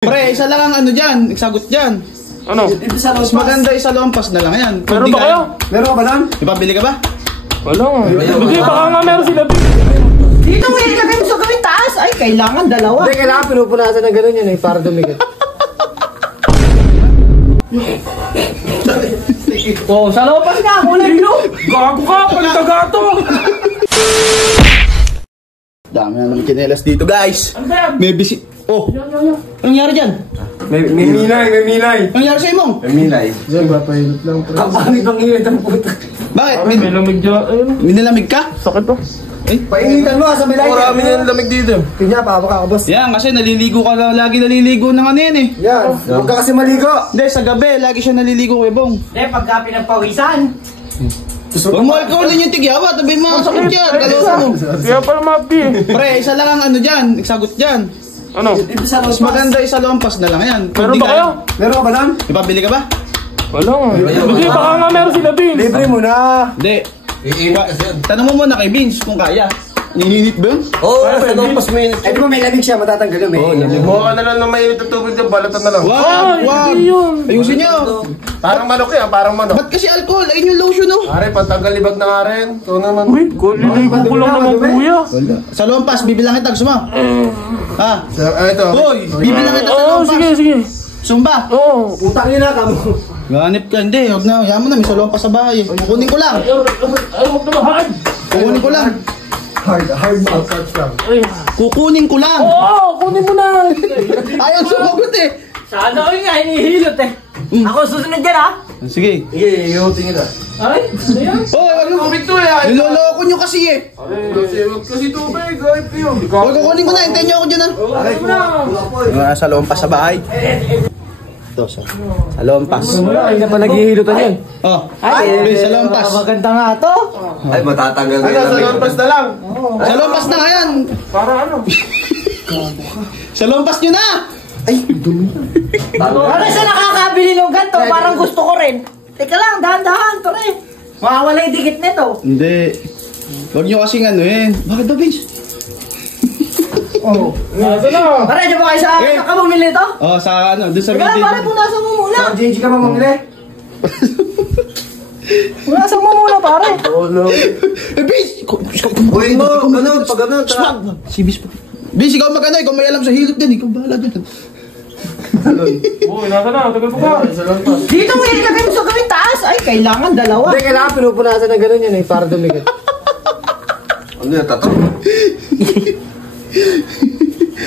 Pre, isa lang ang ano dyan, sagot dyan. Ano? Mas maganda isa lompas na lang yan. Meron ba kayo? Meron ka ba lang? Ipabili ka ba? Wala nga. Hindi, baka nga meron sila. Dito mo ilagay mo sa gawin taas. Ay, kailangan dalawa. Hindi, kailangan pinupunasan ng gano'n yan eh, para dumikit. Oh, sa loopas na, kulay blue. Gago ka, palitagato. Dami na naman kinelas dito, guys. Ano ba yan? May bisit. Oh, anong nangyari dyan? May milay. Anong nangyari sa imong? May milay. Diyan, papahilot lang. Kapangit ang init ang puta. Bakit? May lamig dyan. Ayun. Minalamig ka? Sakit to. Painitan mo sa milay. Marami na yung lamig dito. Kanya, pabaka ka, boss. Yan, kasi naliligo ka na, lagi naliligo ng ano yan eh. Yan, huwag ka kasi maligo. Hindi, sa gabi, lagi siya naliligo kay Bong. Eh, pagka pinagpawisan. Huwag mo alcoholin yung tigyawa, tabi mga sakit yan, kaloko mo. Kaya pala mapi. Pre, isa lang ang ano dyan, sagot dyan. Ano? Mas maganda isa lompas na lang yan. Meron ba kayo? Meron ka ba lang? Ipabili ka ba? Wala nga. Hindi, baka nga meron sila, Bin. Libre mo na. Hindi. Tanong mo muna kay Vince kung kaya. Nininit ba yun? Oo, sa lompas mo yun. Eh, di ba may lamig siya, matatanggal yun. Oo, lamig. Buha ka na lang ng mainit na tubig dyan, balatan na lang. Wag! Hindi yun. Ayusin nyo! Parang manok yan, parang manok. Ba't kasi alcohol? Ayun yung lotion oh! Are, pantanggal libag na nga rin. Ito naman. Uy, liligo ko lang naman, kuya. Sa lompas, bibilang kita, gusto mo? Ha? Ito. Hoy! Bibilang kita sa Oo, lompas! sige, sige. Sumba! Oo. Putang nila ka mo. Ganip ka, hindi. Huwag na. Yaman na, may sa lompas sa bahay. Kukunin ko lang. Ay, huwag na mahal. Kukunin ko lang. Hard mouth. Kukunin ko lang. Oo, kunin mo na. Ayaw sumagot eh. Sana ko nga, hinihilot eh. Ako susunod dyan ah. Sige. Sige, iutin kita. Ay, ano yan? Oh, ano? Tubig to eh. Niloloko nyo kasi eh. Kasi tubig, ay, piyo. Huwag kukunin ko na. Hintayin nyo ako dyan ah. Aray, kuha. Sa lompas sa bahay. Ito, sa lompas. Ay, na pa naghihilutan yan. Oh, sa lompas. Maganda nga to. Ay, matatanggal na Ano, sa lampas na lang. Sa lompas na yan. Para ano? Sa lompas nyo na. Para sa nakakabili ng ganito, parang gusto ko rin. Teka lang, dahan-dahan to rin. Mawawala yung dikit nito. Hindi. Huwag nyo kasing ano eh. Bakit ba, Vince? Ito na. Pare, di ba kayo sa Eh. saan ka bumili to? Oh, sa ano, doon sa Teka lang, video. pare, punasan mo muna. Sa JG ka ba mamili? Punasan mo muna, pare. Oo, no. Eh, Vince! Uy, mo, ganun, pag ganun. Si Vince pa. Vince, ikaw mag-ano, ikaw may alam sa hilot din. Ikaw bahala dyan. Uy, nasa na. Tagal pa ba? Dito mo ilagay mo sa gawin taas. Ay, kailangan dalawa. Hindi, kailangan pinupunasan ng gano'n yan eh, para dumikit. Ano yan, tato?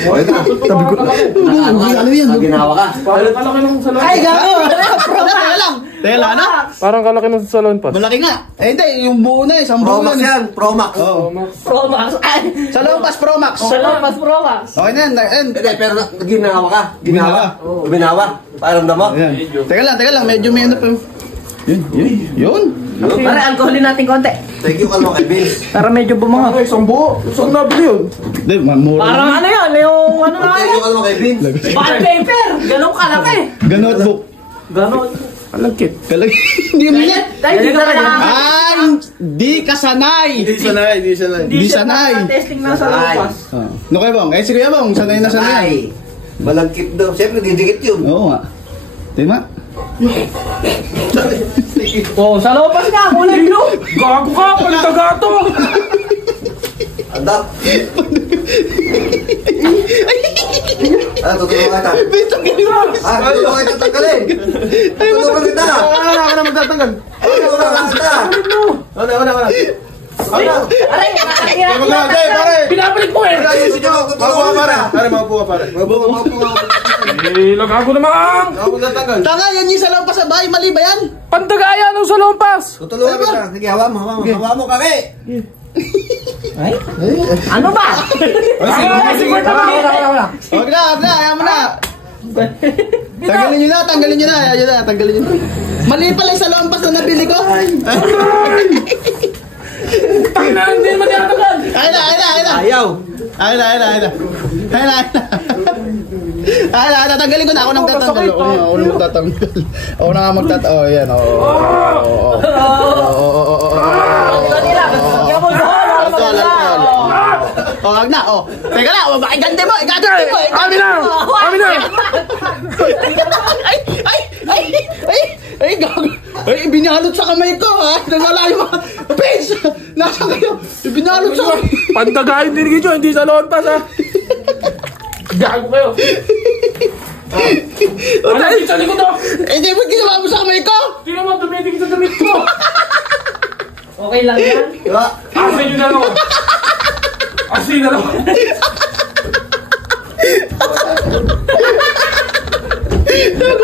Wait na. Sabi ko, ano yan? Ginawa ka. Parang kalaki ng salon. Ay, gago. Teka lang. Teka lang, ano? Parang kalaki ng salon pa. Malaki nga. Eh, hindi, yung buo na eh. Isang buo Promax yan. yan, Promax. Oo. Promax. Ay, Sa lompas, Promax. sa lampas Promax. Okay na yan. Hindi, pero ginawa ka. Ginawa. Ginawa. Pakiramdam mo? Ayan. Teka lang. Medyo may ano pa. Yun. Pare, alcoholin natin konti. Thank you, kalma kay Vince. Para medyo bumanga. Ay, isang buo. Isang nabili yun. Hindi, mura. Parang ano yan, yung ano na Thank you, yan. kalma kay Vince. Bond paper. Ganun kalaki. Notebook. Ganon. Alagkit. Kalag. Hindi mo yan. Dahil di talaga Ay, di ka sanay. Hindi sanay. Di sanay. testing na sa Sanay. lampas. No kay Bong? Eh, si Kuya Bong, sanay na sanay. Ay, malagkit daw. Siyempre, didikit yun. Oo nga. Tima? Oh, sa loopas na, kulay blue. Gago ka, palitagato. Andap. Ano, tutulungan kita. Tutulungan kita tanggalin. Tutulungan kita. Ako na magtatanggal. Tutulungan kita. Ano? Aray, Pare. pinabalik mo eh. Ayusin nyo. Mabuo ka pare. Pare, mabuo ka pare. Mabuo. Eh, lagago naman. Ako magtatanggal. Tanga, yan yung sa lompas sa bahay. Mali ba yan? Pantagaya ng salompas. Tutulungan kita. Sige, hawa mo. Hawa mo, kaki. Ay? Ano ba? Sige, Wala. Huwag na. Ayaw mo na. Tanggalin nyo na. Tanggalin nyo na. Mali pala yung sa lompas na nabili ko. Tangina, hindi mo tinatagal. Ayun na. Ayaw. Ayun na. Tanggalin ko na. Ako nang tatanggal. Ako na nga magtatanggal. Oh, yan. Ganila, gusto mo sa wag na, oh. Teka lang, makigante mo, ikagante mo, Amin na! Amin na! Ay, gago. Ay, binalot sa kamay ko, ha? Nawala yung mga... Pins! Nasa kayo? Binalot sa kamay. Pandagayin din kayo, hindi sa lontas ha. Gago kayo. Ano yung sa likod oh? Hindi mo ginawa mo sa kamay ko? Hindi naman dumitig sa damit ko. Okay lang yan. Asin yung dalawa. Asin na naman. Gago